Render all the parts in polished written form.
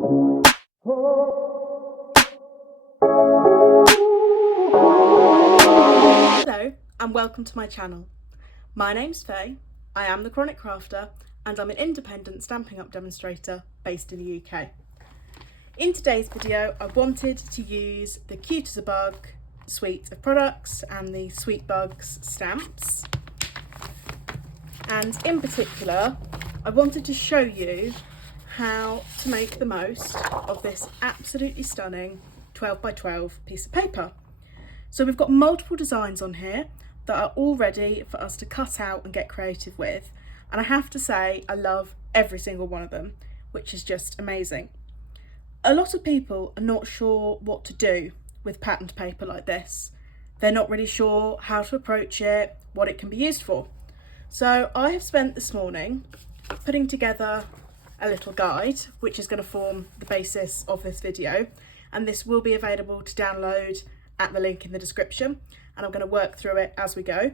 Hello and welcome to my channel. My name's Faye, I am the Chronic Crafter and I'm an independent Stampin' Up demonstrator based in the UK. In today's video I wanted to use the Cute as a Bug suite of products and the Sweet Bugs stamps, and in particular I wanted to show you how to make the most of this absolutely stunning 12 by 12 piece of paper. So we've got multiple designs on here that are all ready for us to cut out and get creative with, and I have to say I love every single one of them, which is just amazing. A lot of people are not sure what to do with patterned paper like this. They're not really sure how to approach it, what it can be used for. So I have spent this morning putting together a little guide which is going to form the basis of this video, and this will be available to download at the link in the description, and I'm going to work through it as we go.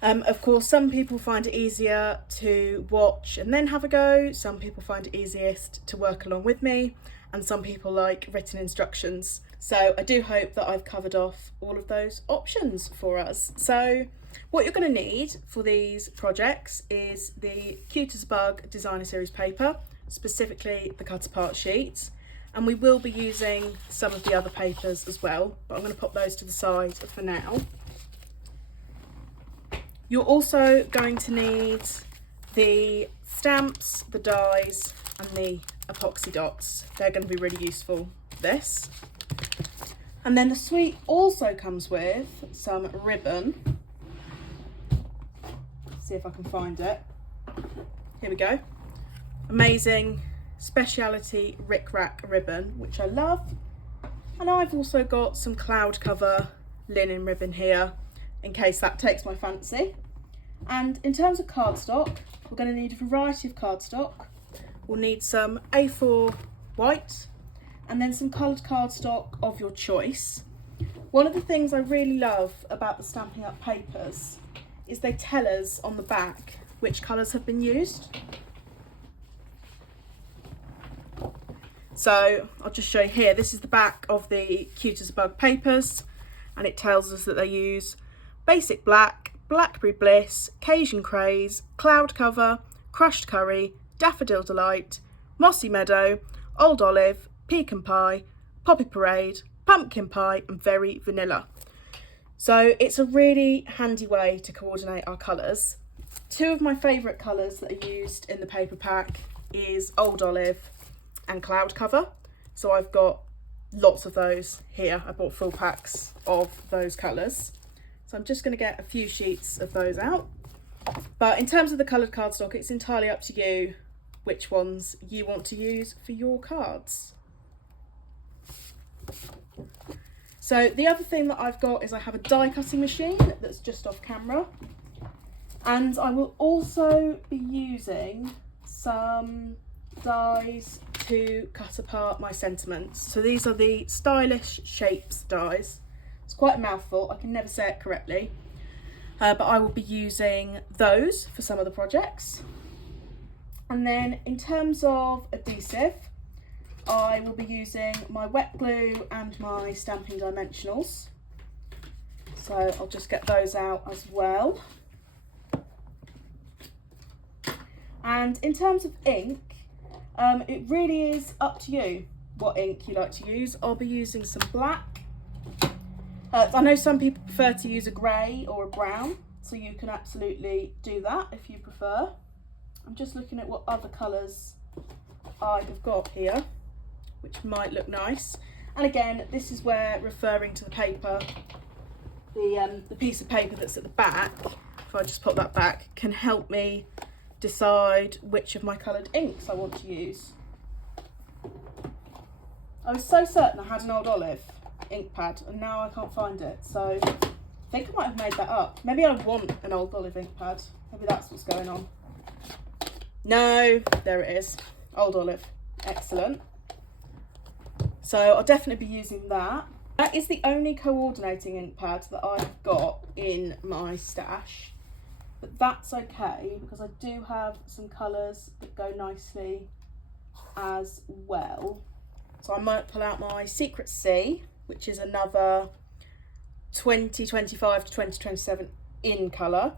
Of course, some people find it easier to watch and then have a go, some people find it easiest to work along with me, and some people like written instructions. So I do hope that I've covered off all of those options for us. So what you're going to need for these projects is the Cute as a Bug Designer Series paper, specifically the cut apart sheets. And we will be using some of the other papers as well, but I'm going to pop those to the side for now. You're also going to need the stamps, the dies and the epoxy dots. They're going to be really useful for this. And then the suite also comes with some ribbon. Let's see if I can find it. Here we go. Amazing speciality RickRack ribbon, which I love, and I've also got some cloud cover linen ribbon here in case that takes my fancy. And in terms of cardstock, we're going to need a variety of cardstock. We'll need some A4 white and then some coloured cardstock of your choice. One of the things I really love about the Stampin' Up papers is they tell us on the back which colours have been used. So I'll just show you here, this is the back of the Cute as a Bug papers, and it tells us that they use Basic Black, Blackberry Bliss, Cajun Craze, Cloud Cover, Crushed Curry, Daffodil Delight, Mossy Meadow, Old Olive, Pecan Pie, Poppy Parade, Pumpkin Pie and Very Vanilla. So it's a really handy way to coordinate our colours. Two of my favourite colours that are used in the paper pack is Old Olive and Cloud Cover, so I've got lots of those here. I bought full packs of those colours, so I'm just going to get a few sheets of those out. But in terms of the coloured cardstock, it's entirely up to you which ones you want to use for your cards. So the other thing that I've got is I have a die cutting machine that's just off camera, and I will also be using some dies to cut apart my sentiments. So these are the Stylish Shapes dies. It's quite a mouthful, I can never say it correctly, but I will be using those for some of the projects. And then in terms of adhesive, I will be using my wet glue and my stamping dimensionals, so I'll just get those out as well. And in terms of ink, it really is up to you what ink you like to use. I'll be using some black. I know some people prefer to use a grey or a brown, so you can absolutely do that if you prefer. I'm just looking at what other colours I have got here, which might look nice. And again, this is where referring to the paper, the piece of paper that's at the back, if I just pop that back, can help me decide which of my coloured inks I want to use. I was so certain I had an Old Olive ink pad and now I can't find it, so I think I might have made that up. Maybe I want an Old Olive ink pad, maybe that's what's going on. No, there it is, Old Olive, excellent. So I'll definitely be using that. That is the only coordinating ink pad that I've got in my stash. But that's okay because I do have some colours that go nicely as well. So I might pull out my Secret Sea, which is another 2025 to 2027 in colour,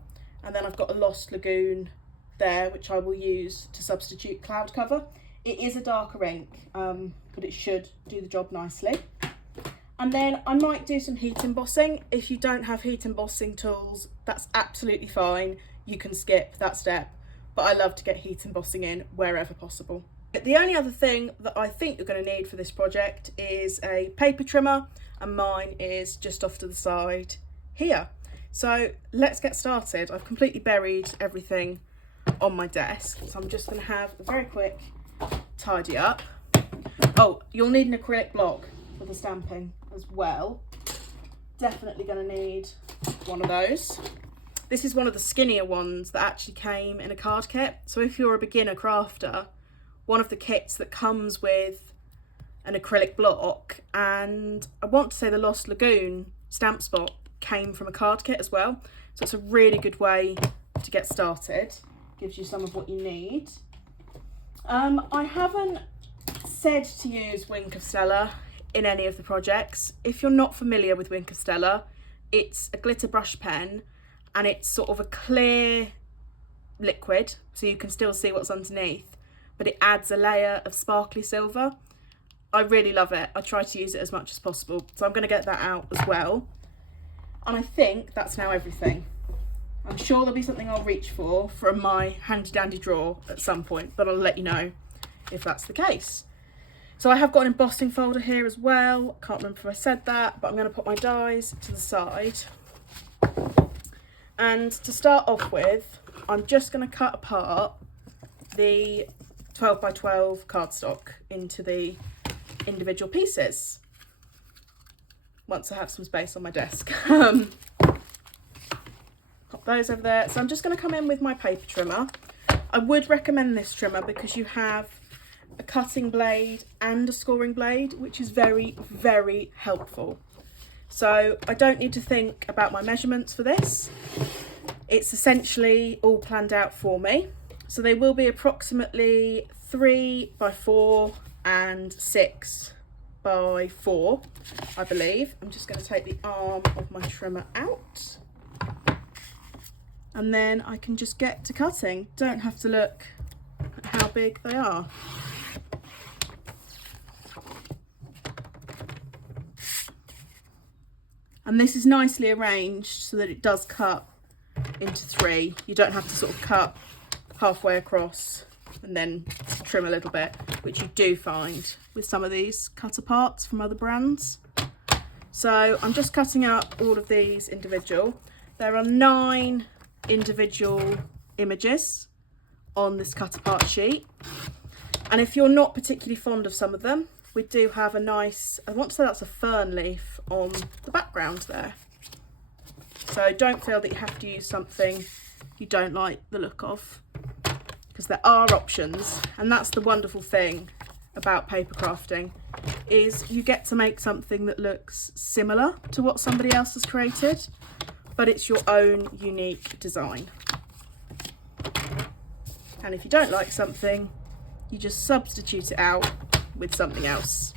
and then I've got a Lost Lagoon there, which I will use to substitute cloud cover. It is a darker ink, but it should do the job nicely. And then I might do some heat embossing. If you don't have heat embossing tools, that's absolutely fine. You can skip that step, but I love to get heat embossing in wherever possible. But the only other thing that I think you're going to need for this project is a paper trimmer, and mine is just off to the side here. So let's get started. I've completely buried everything on my desk, so I'm just going to have a very quick tidy up. Oh, you'll need an acrylic block for the stamping as well. Definitely going to need one of those. This is one of the skinnier ones that actually came in a card kit. So if you're a beginner crafter, one of the kits that comes with an acrylic block, and I want to say the Lost Lagoon stamp spot came from a card kit as well. So it's a really good way to get started. Gives you some of what you need. I haven't said to use Wink of Stella in any of the projects. If you're not familiar with Wink of Stella, it's a glitter brush pen, and it's sort of a clear liquid, so you can still see what's underneath, but it adds a layer of sparkly silver. I really love it. I try to use it as much as possible, so I'm going to get that out as well. And I think that's now everything. I'm sure there'll be something I'll reach for from my handy dandy drawer at some point, but I'll let you know if that's the case. So I have got an embossing folder here as well. Can't remember if I said that, but I'm going to put my dies to the side. And to start off with, I'm just going to cut apart the 12 by 12 cardstock into the individual pieces once I have some space on my desk. Pop those over there. So I'm just going to come in with my paper trimmer. I would recommend this trimmer because you have a cutting blade and a scoring blade, which is very, very helpful. So I don't need to think about my measurements for this. It's essentially all planned out for me. So they will be approximately 3 by 4 and 6 by 4, I believe. I'm just going to take the arm of my trimmer out, and then I can just get to cutting. Don't have to look at how big they are. And this is nicely arranged so that it does cut into 3. You don't have to sort of cut halfway across and then trim a little bit, which you do find with some of these cutter parts from other brands. So I'm just cutting up all of these individual. There are 9 individual images on this cutter part sheet, and if you're not particularly fond of some of them, we do have a nice, I want to say that's a fern leaf on the background there. So don't feel that you have to use something you don't like the look of, because there are options. And that's the wonderful thing about paper crafting, is you get to make something that looks similar to what somebody else has created, but it's your own unique design. And if you don't like something, you just substitute it out with something else.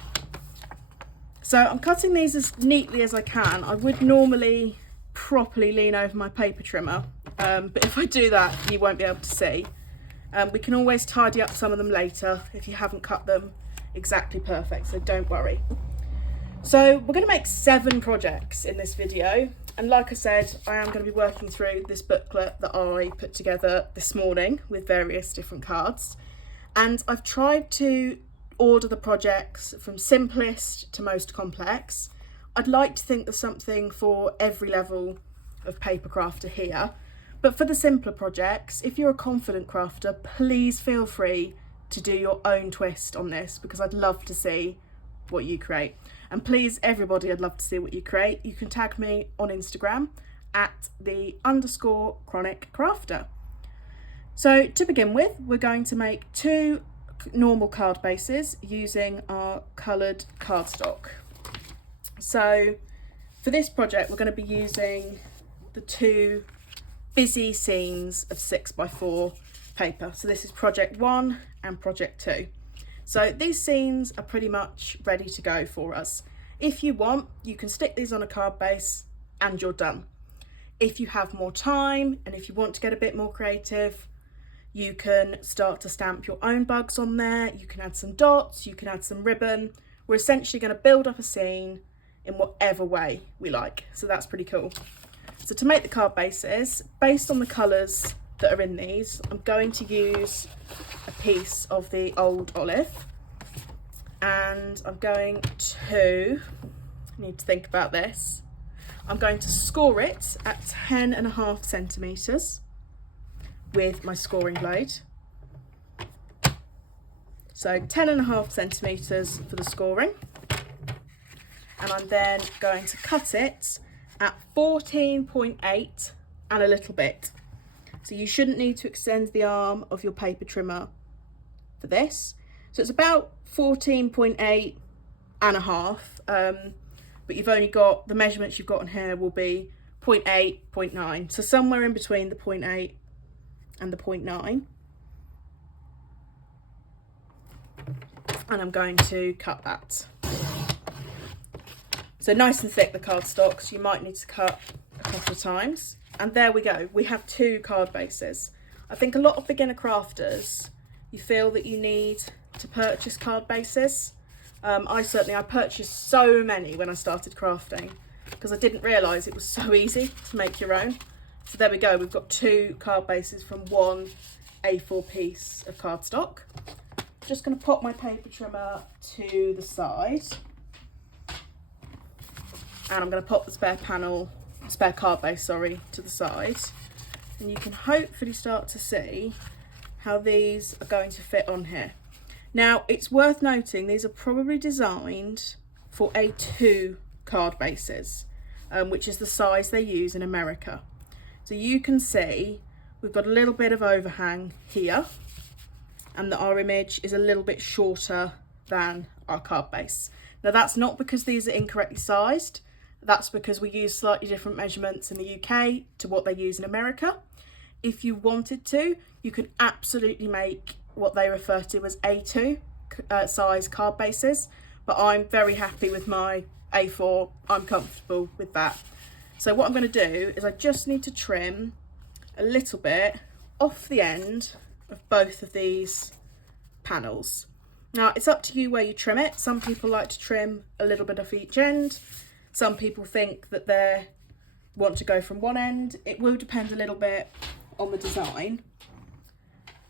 So I'm cutting these as neatly as I can. I would normally properly lean over my paper trimmer, but if I do that, you won't be able to see. We can always tidy up some of them later if you haven't cut them exactly perfect, so don't worry. So we're going to make 7 projects in this video, and like I said, I am going to be working through this booklet that I put together this morning with various different cards, and I've tried to order the projects from simplest to most complex. I'd like to think there's something for every level of paper crafter here, but for the simpler projects, if you're a confident crafter, please feel free to do your own twist on this, because I'd love to see what you create. And please, everybody, I'd love to see what you create. You can tag me on Instagram at @_chronic crafter. So to begin with, we're going to make 2 normal card bases using our coloured cardstock. So for this project, we're going to be using the 2 busy scenes of 6 by 4 paper. So this is project 1 and project 2. So these scenes are pretty much ready to go for us. If you want, you can stick these on a card base and you're done. If you have more time and if you want to get a bit more creative, you can start to stamp your own bugs on there. You can add some dots, you can add some ribbon. We're essentially going to build up a scene in whatever way we like. So that's pretty cool. So to make the card bases, based on the colours that are in these, I'm going to use a piece of the old olive, and I'm going to, I need to think about this, I'm going to score it at 10.5 centimetres with my scoring blade. So 10.5 centimetres for the scoring, and I'm then going to cut it at 14.8 and a little bit. So you shouldn't need to extend the arm of your paper trimmer for this. So it's about 14.8 and a half, but you've only got, the measurements you've got on here will be 0.8, 0.9. So somewhere in between the 0.8 and the 0.9. And I'm going to cut that. So nice and thick, the cardstock, so you might need to cut a couple of times. And there we go, we have 2 card bases. I think a lot of beginner crafters, you feel that you need to purchase card bases. I purchased so many when I started crafting because I didn't realise it was so easy to make your own. So there we go, we've got 2 card bases from 1 A4 piece of cardstock. Just going to pop my paper trimmer to the side, and I'm going to pop the spare card base, to the side, and you can hopefully start to see how these are going to fit on here. Now, it's worth noting these are probably designed for A2 card bases, which is the size they use in America. So you can see we've got a little bit of overhang here, and that our image is a little bit shorter than our card base. Now that's not because these are incorrectly sized, that's because we use slightly different measurements in the UK to what they use in America. If you wanted to, you can absolutely make what they refer to as A2 size card bases, but I'm very happy with my A4, I'm comfortable with that. So what I'm going to do is I just need to trim a little bit off the end of both of these panels. Now it's up to you where you trim it. Some people like to trim a little bit off each end. Some people think that they want to go from one end. It will depend a little bit on the design.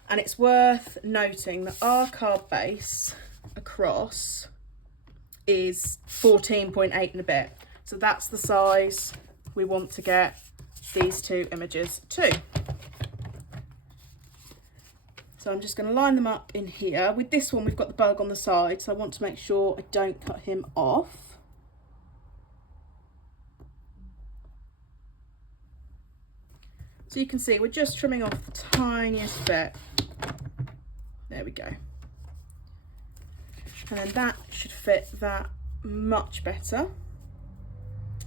And it's worth noting that our card base across is 14.8 and a bit. So that's the size we want to get these 2 images to. So I'm just going to line them up in here. With this one, we've got the bug on the side, so I want to make sure I don't cut him off. So you can see we're just trimming off the tiniest bit. There we go. And then that should fit that much better.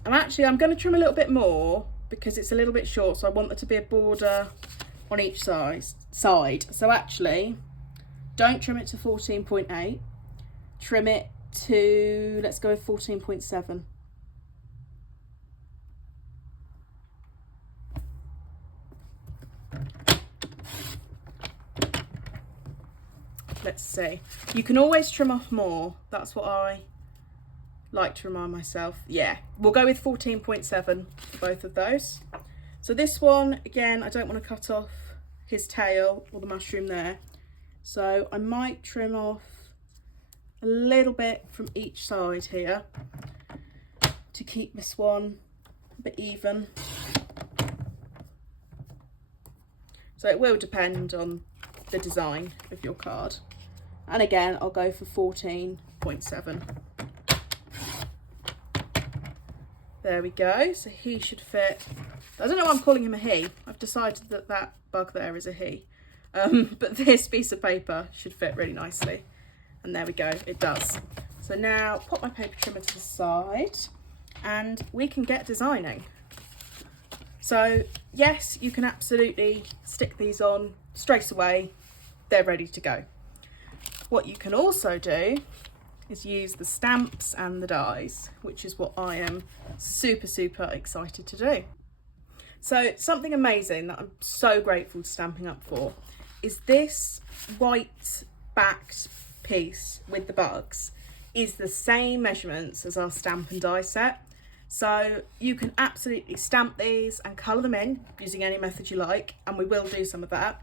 And actually, I'm going to trim a little bit more because it's a little bit short, so I want there to be a border on each side. So actually, don't trim it to 14.8, trim it to, let's go with 14.7. Let's see. You can always trim off more. That's what I like to remind myself. Yeah, we'll go with 14.7 for both of those. So this one, again, I don't want to cut off his tail or the mushroom there. So I might trim off a little bit from each side here to keep this one a bit even. So it will depend on the design of your card. And again, I'll go for 14.7. There we go. So he should fit. I don't know why I'm calling him a he. I've decided that that bug there is a he. But this piece of paper should fit really nicely. And there we go, it does. So now pop my paper trimmer to the side and we can get designing. So yes, you can absolutely stick these on straight away. They're ready to go. What you can also do is use the stamps and the dies, which is what I am super excited to do. So something amazing that I'm so grateful to Stampin' Up for is this white backed piece with the bugs is the same measurements as our stamp and die set. So you can absolutely stamp these and colour them in using any method you like, and we will do some of that.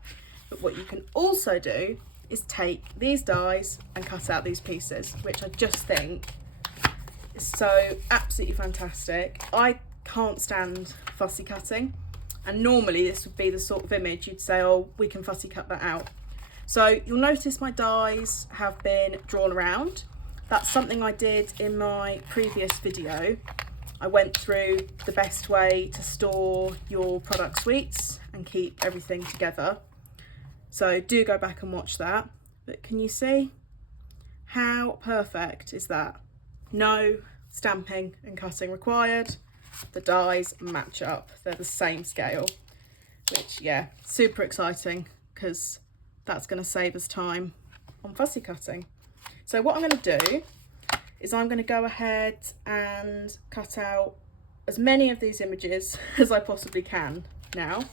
But what you can also do is take these dies and cut out these pieces, which I just think is so absolutely fantastic. I can't stand fussy cutting, and normally this would be the sort of image you'd say, oh, we can fussy cut that out. So you'll notice my dies have been drawn around. That's something I did in my previous video. I went through the best way to store your product suites and keep everything together. So do go back and watch that. But can you see how perfect is that? No stamping and cutting required. The dies match up. They're the same scale, which, yeah, super exciting because that's going to save us time on fussy cutting. So what I'm going to do is I'm going to go ahead and cut out as many of these images as I possibly can now,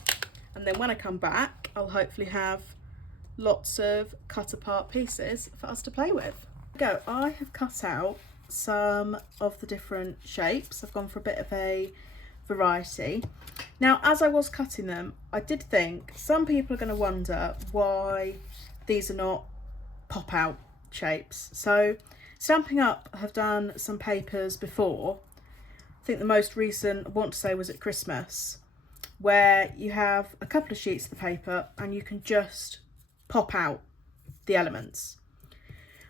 and then when I come back I'll hopefully have lots of cut apart pieces for us to play with. I have cut out some of the different shapes. I've gone for a bit of a variety. Now, as I was cutting them, I did think some people are going to wonder why these are not pop out shapes. So Stampin' Up have done some papers before. I think the most recent I want to say was at Christmas, where you have a couple of sheets of the paper and you can just pop out the elements.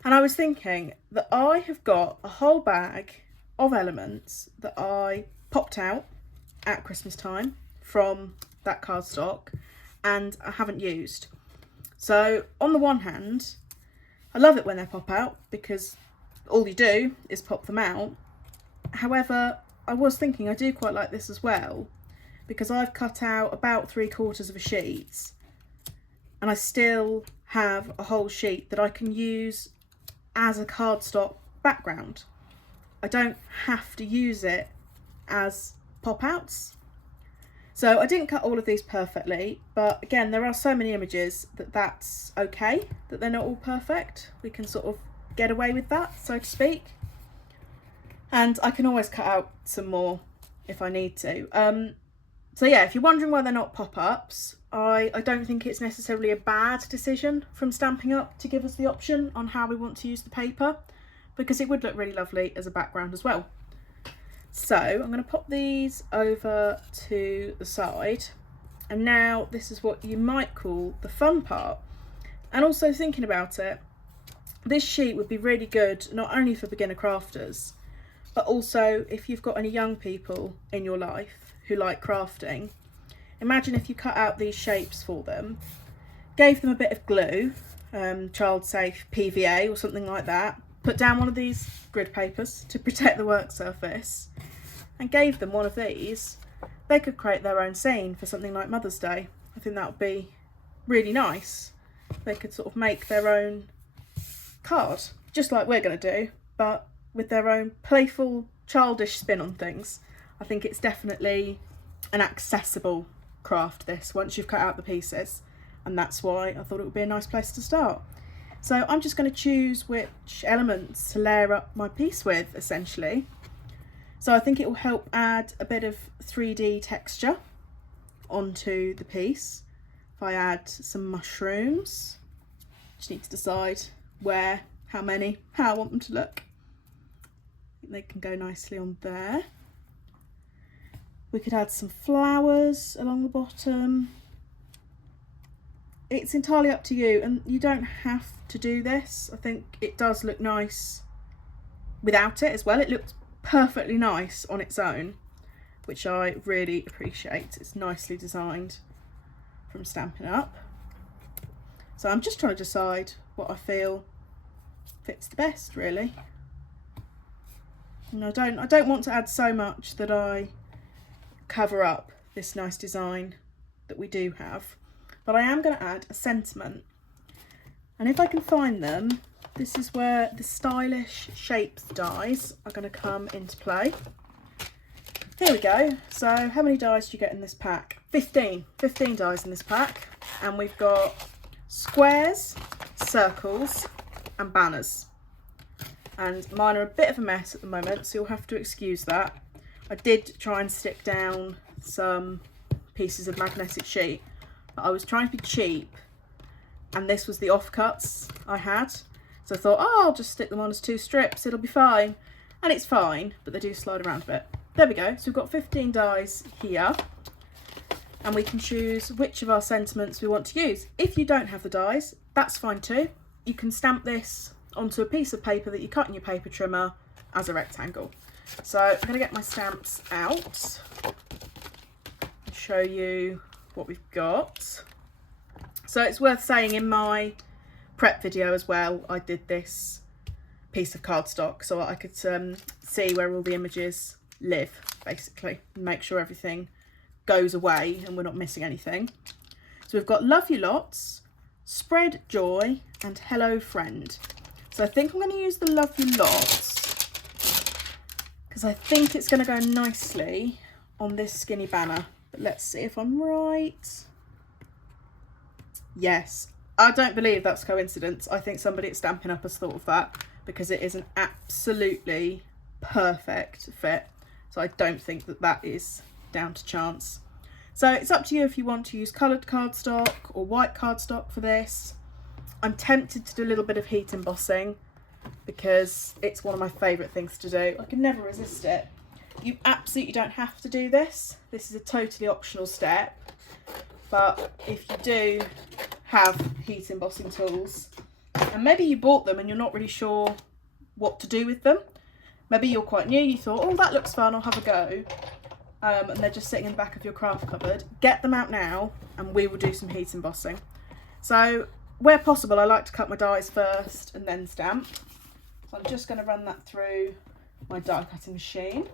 And I was thinking that I have got a whole bag of elements that I popped out at Christmas time from that cardstock and I haven't used. So on the one hand, I love it when they pop out because all you do is pop them out. However, I was thinking I do quite like this as well because I've cut out about 3/4 of a sheet and I still have a whole sheet that I can use as a cardstock background. I don't have to use it as pop outs. So I didn't cut all of these perfectly, but again, there are so many images that that's okay, that they're not all perfect. We can sort of get away with that, so to speak. And I can always cut out some more if I need to. So yeah, if you're wondering why they're not pop-ups, I don't think it's necessarily a bad decision from Stampin' Up to give us the option on how we want to use the paper, because it would look really lovely as a background as well. So I'm going to pop these over to the side, and now this is what you might call the fun part. And also thinking about it, this sheet would be really good not only for beginner crafters, but also if you've got any young people in your life who like crafting. Imagine if you cut out these shapes for them, gave them a bit of glue, child safe PVA or something like that, put down one of these grid papers to protect the work surface, and gave them one of these, they could create their own scene for something like Mother's Day. I think that would be really nice. They could sort of make their own card, just like we're going to do, but with their own playful, childish spin on things. I think it's definitely an accessible craft, this, once you've cut out the pieces, and that's why I thought it would be a nice place to start. So I'm just going to choose which elements to layer up my piece with, essentially. So I think it will help add a bit of 3D texture onto the piece. If I add some mushrooms, just need to decide where, how many, how I want them to look. I think they can go nicely on there. We could add some flowers along the bottom. It's entirely up to you, and you don't have to do this. I think it does look nice without it as well. It looks perfectly nice on its own, which I really appreciate. It's nicely designed from Stampin' Up. So I'm just trying to decide what I feel fits the best, really. And I don't want to add so much that I cover up this nice design that we do have, but I am going to add a sentiment, and if I can find them, this is where the stylish shapes dies are going to come into play. Here we go. So how many dies do you get in this pack? 15 dies in this pack, and we've got squares, circles and banners, and mine are a bit of a mess at the moment, so you'll have to excuse that. I did try and stick down some pieces of magnetic sheet, but I was trying to be cheap and this was the offcuts I had, so I thought, oh, I'll just stick them on as 2 strips, it'll be fine. And it's fine, but they do slide around a bit. There we go. So we've got 15 dies here, and we can choose which of our sentiments we want to use. If you don't have the dies, that's fine too. You can stamp this onto a piece of paper that you cut in your paper trimmer as a rectangle. So I'm going to get my stamps out and show you what we've got. So it's worth saying, in my prep video as well, I did this piece of cardstock so I could see where all the images live, basically, and make sure everything goes away and we're not missing anything. So we've got Love You Lots, Spread Joy and Hello Friend. So I think I'm going to use the Love You Lots because I think it's going to go nicely on this skinny banner, but let's see if I'm right. Yes, I don't believe that's coincidence. I think somebody at Stampin' Up has thought of that, because it is an absolutely perfect fit. So I don't think that that is down to chance. So it's up to you if you want to use coloured cardstock or white cardstock for this. I'm tempted to do a little bit of heat embossing because it's one of my favourite things to do. I can never resist it. You absolutely don't have to do this. This is a totally optional step. But if you do have heat embossing tools, and maybe you bought them and you're not really sure what to do with them, maybe you're quite new, you thought, oh, that looks fun, I'll have a go, and they're just sitting in the back of your craft cupboard, get them out now and we will do some heat embossing. So where possible, I like to cut my dies first and then stamp. So I'm just going to run that through my die cutting machine.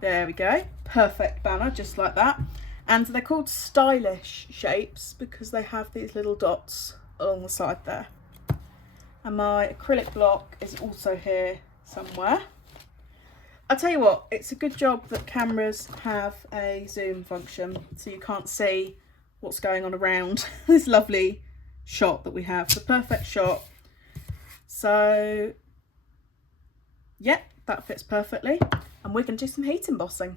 There we go, perfect banner, just like that. And they're called stylish shapes because they have these little dots along the side there. And my acrylic block is also here somewhere. I'll tell you what, it's a good job that cameras have a zoom function so you can't see what's going on around this lovely shot that we have, the perfect shot. So yeah, that fits perfectly. And we're going to do some heat embossing.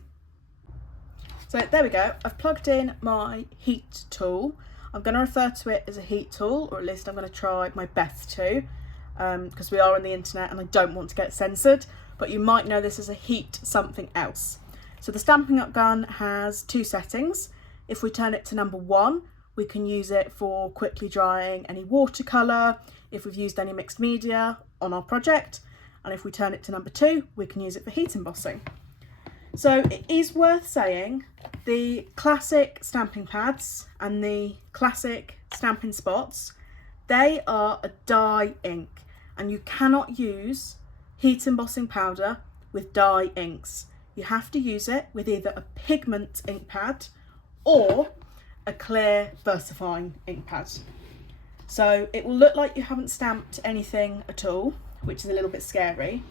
So there we go. I've plugged in my heat tool. I'm going to refer to it as a heat tool, or at least I'm going to try my best to, because we are on the internet and I don't want to get censored, but you might know this as a heat something else. So the Stampin' Up gun has 2 settings. If we turn it to number 1, we can use it for quickly drying any watercolour, if we've used any mixed media on our project. And if we turn it to number 2, we can use it for heat embossing. So it is worth saying the classic stamping pads and the classic stamping spots, they are a dye ink, and you cannot use heat embossing powder with dye inks. You have to use it with either a pigment ink pad or a clear versifying ink pad. So it will look like you haven't stamped anything at all, which is a little bit scary,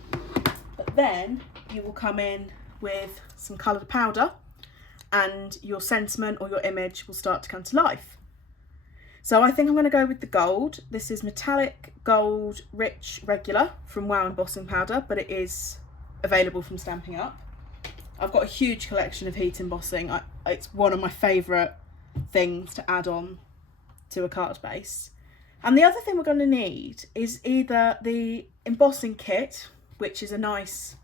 but then you will come in with some coloured powder and your sentiment or your image will start to come to life. So I think I'm going to go with the gold. This is metallic gold rich regular from Wow Embossing Powder, but it is available from Stampin' Up. I've got a huge collection of heat embossing. It's one of my favourite things to add on to a card base. And the other thing we're going to need is either the embossing kit, which is a nice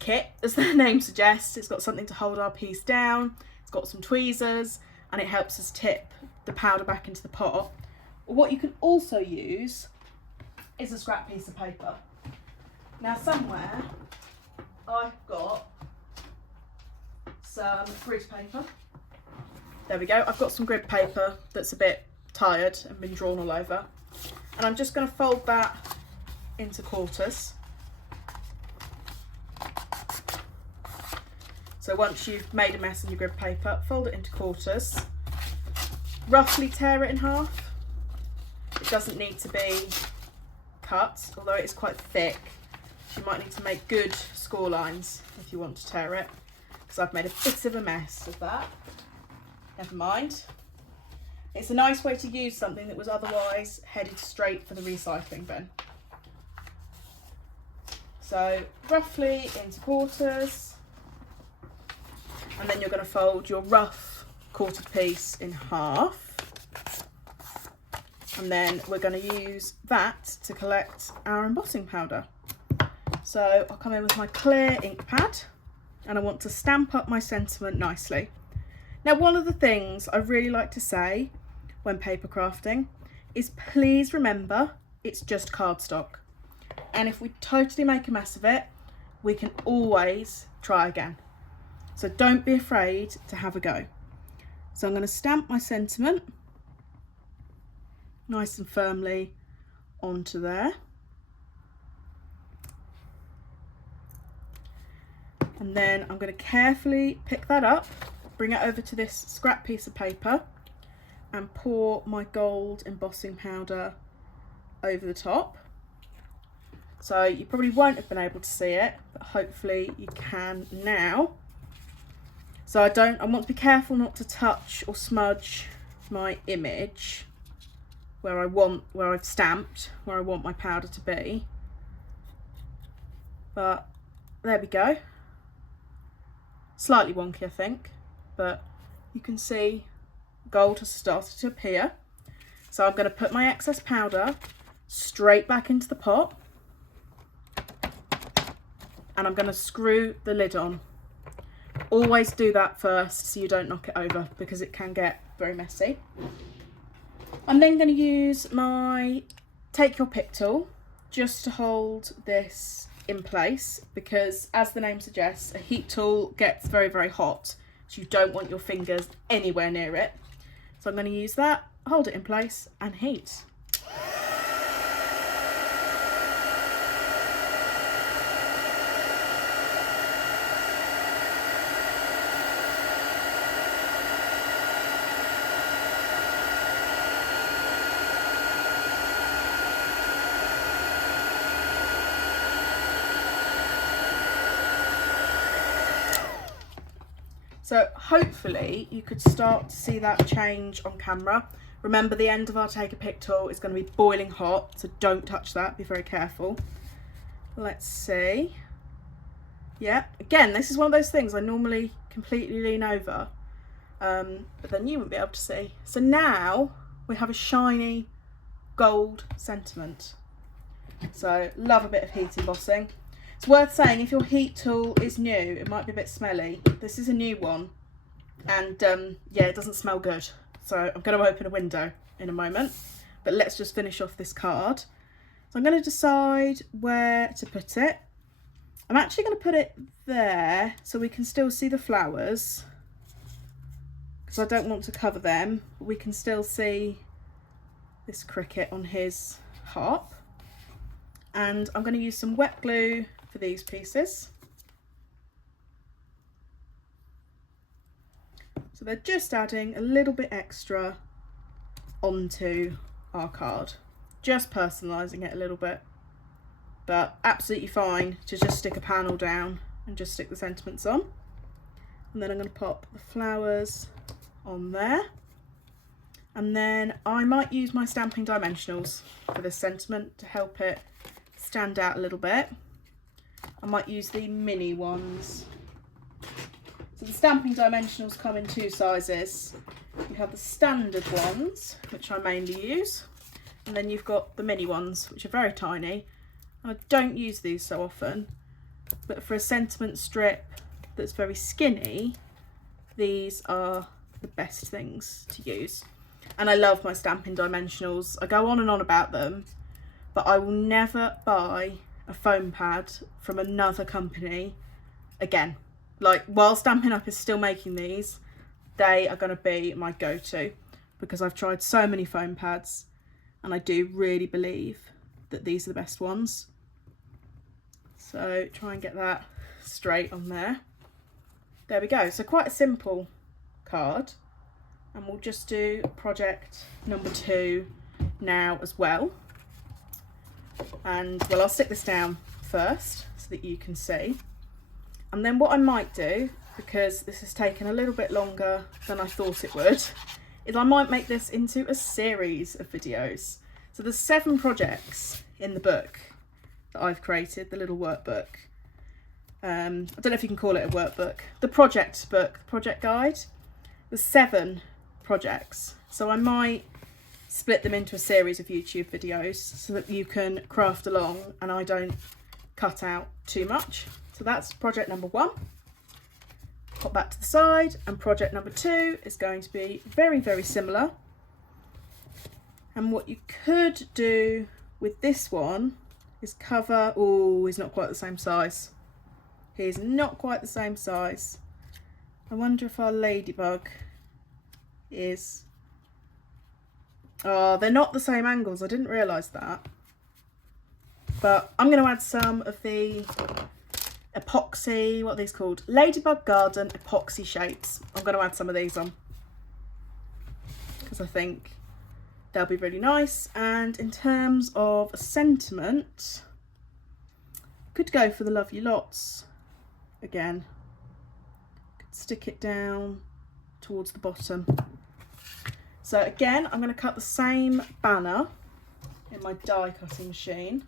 kit, as the name suggests. It's got something to hold our piece down, it's got some tweezers, and it helps us tip the powder back into the pot. Or what you can also use is a scrap piece of paper. Now somewhere I've got some grid paper. There we go, I've got some grid paper that's a bit tired and been drawn all over, and I'm just going to fold that into quarters. So once you've made a mess in your grid paper, fold it into quarters, roughly tear it in half. It doesn't need to be cut, although it is quite thick. You might need to make good score lines if you want to tear it, because I've made a bit of a mess of that. Never mind. It's a nice way to use something that was otherwise headed straight for the recycling bin. So roughly into quarters, and then you're going to fold your rough quartered piece in half, and then we're going to use that to collect our embossing powder. So I'll come in with my clear ink pad, and I want to stamp up my sentiment nicely. Now, one of the things I really like to say when paper crafting is please remember it's just cardstock. And if we totally make a mess of it, we can always try again. So don't be afraid to have a go. So I'm going to stamp my sentiment nice and firmly onto there. And then I'm going to carefully pick that up, bring it over to this scrap piece of paper and pour my gold embossing powder over the top. So you probably won't have been able to see it, but hopefully you can now. So I want to be careful not to touch or smudge my image where I've stamped, where I want my powder to be. But there we go. Slightly wonky, I think, but you can see gold has started to appear. So I'm going to put my excess powder straight back into the pot, and I'm going to screw the lid on. Always do that first so you don't knock it over, because it can get very messy. I'm then going to use my Take Your Pick tool just to hold this in place, because as the name suggests, a heat tool gets very, very hot, so you don't want your fingers anywhere near it. So I'm going to use that, hold it in place and heat. So hopefully you could start to see that change on camera. Remember, the end of our Take a Pick tool is going to be boiling hot, so don't touch that, be very careful. Let's see. Yeah, again, this is one of those things I normally completely lean over, but then you wouldn't be able to see. So now we have a shiny gold sentiment. So love a bit of heat embossing. It's worth saying, if your heat tool is new, it might be a bit smelly. This is a new one, and yeah, it doesn't smell good. So I'm going to open a window in a moment, but let's just finish off this card. So I'm going to decide where to put it. I'm actually going to put it there so we can still see the flowers, because I don't want to cover them, but we can still see this cricket on his harp. And I'm going to use some wet glue for these pieces. So they're just adding a little bit extra onto our card, just personalising it a little bit, but absolutely fine to just stick a panel down and just stick the sentiments on. And then I'm going to pop the flowers on there, and then I might use my stamping dimensionals for this sentiment to help it stand out a little bit. I might use the mini ones. So the stamping dimensionals come in two sizes. You have the standard ones, which I mainly use, and then you've got the mini ones, which are very tiny. I don't use these so often, but for a sentiment strip that's very skinny, these are the best things to use. And I love my stamping dimensionals. I go on and on about them, but I will never buy a foam pad from another company again. Like, while Stampin' Up is still making these, they are going to be my go-to, because I've tried so many foam pads and I do really believe that these are the best ones. So try and get that straight on there. there we go. So quite a simple card, and we'll just do project number 2 now as well. And well, I'll stick this down first so that you can see, and then what I might do, because this has taken a little bit longer than I thought it would, is I might make this into a series of videos. So there's 7 projects in the book that I've created, the little workbook. I don't know if you can call it a workbook, the project book, the project guide. There's 7 projects, so I might split them into a series of YouTube videos so that you can craft along and I don't cut out too much. So that's project number 1. Pop that to the side, and project number 2 is going to be very, very similar. And what you could do with this one is cover, oh, he's not quite the same size. He's not quite the same size. I wonder if our Ladybug is, oh, they're not the same angles. I didn't realise that. But I'm going to add some of the epoxy, what are these called? Ladybug Garden epoxy shapes. I'm going to add some of these on because I think they'll be really nice. And in terms of sentiment, could go for the Love You Lots again. Could stick it down towards the bottom. So again, I'm going to cut the same banner in my die cutting machine.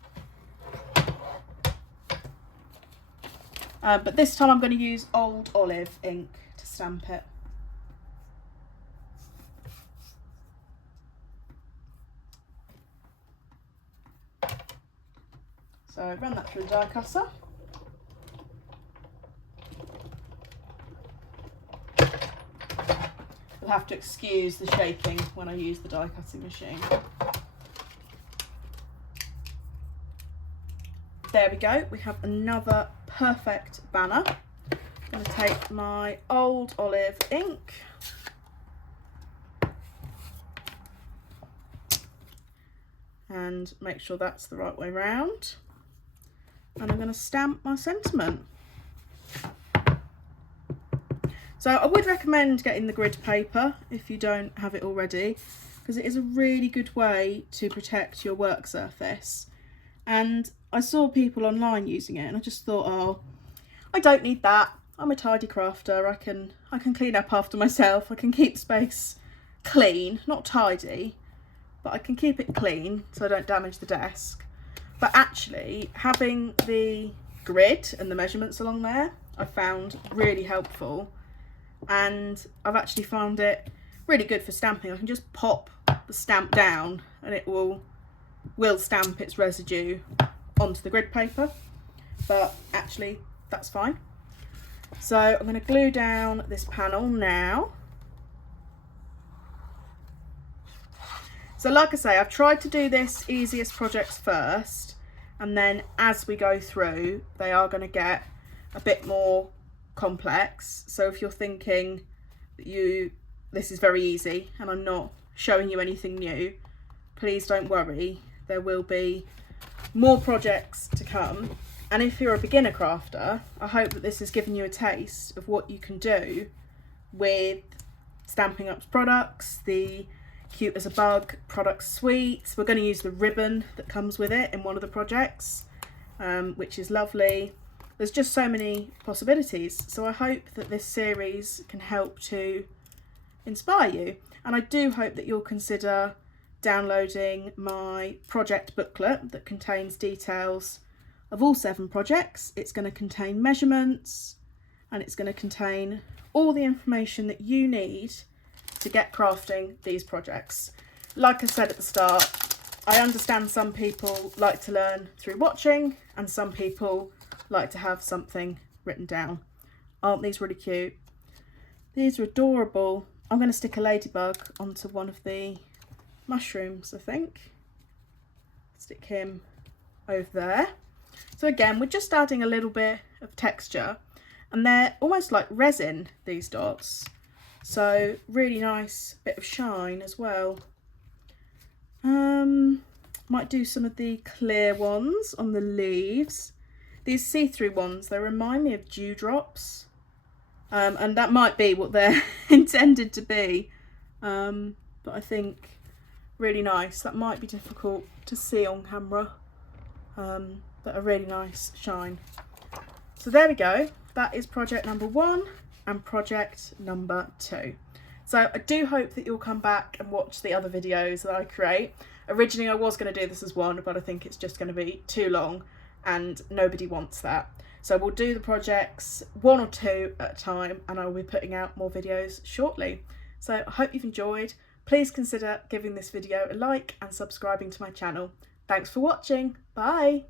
But this time I'm going to use Old Olive ink to stamp it. So run that through the die cutter. You'll have to excuse the shaking when I use the die cutting machine. There we go, we have another perfect banner. I'm going to take my Old Olive ink and make sure that's the right way round. And I'm going to stamp my sentiment. So I would recommend getting the grid paper if you don't have it already, because it is a really good way to protect your work surface. And I saw people online using it and I just thought, oh, I don't need that. I'm a tidy crafter. I can clean up after myself. I can keep space clean, not tidy, but I can keep it clean so I don't damage the desk. But actually having the grid and the measurements along there, I found really helpful. And I've actually found it really good for stamping. I can just pop the stamp down and it will stamp its residue onto the grid paper, but actually that's fine. So I'm going to glue down this panel now. So like I say, I've tried to do this easiest projects first, and then as we go through they are going to get a bit more complex. So if you're thinking that this is very easy and I'm not showing you anything new, please don't worry, there will be more projects to come. And if you're a beginner crafter, I hope that this has given you a taste of what you can do with Stampin' Up's products, the Cute as a Bug product suite. We're going to use the ribbon that comes with it in one of the projects, which is lovely. There's just so many possibilities. So I hope that this series can help to inspire you. And I do hope that you'll consider downloading my project booklet that contains details of all 7 projects. It's going to contain measurements and it's going to contain all the information that you need to get crafting these projects. Like I said at the start, I understand some people like to learn through watching and some people like to have something written down. Aren't these really cute? These are adorable. I'm going to stick a ladybug onto one of the mushrooms, I think. Stick him over there. So again, we're just adding a little bit of texture, and they're almost like resin, these dots. So really nice bit of shine as well. Might do some of the clear ones on the leaves. These see-through ones, they remind me of dewdrops. and that might be what they're intended to be, but I think really nice. That might be difficult to see on camera, but a really nice shine. So there we go, that is project number 1 and project number 2. So I do hope that you'll come back and watch the other videos that I create. Originally I was going to do this as one, but I think it's just going to be too long and nobody wants that. So we'll do the projects 1 or 2 at a time, and I will be putting out more videos shortly. So I hope you've enjoyed. Please consider giving this video a like and subscribing to my channel. Thanks for watching. Bye.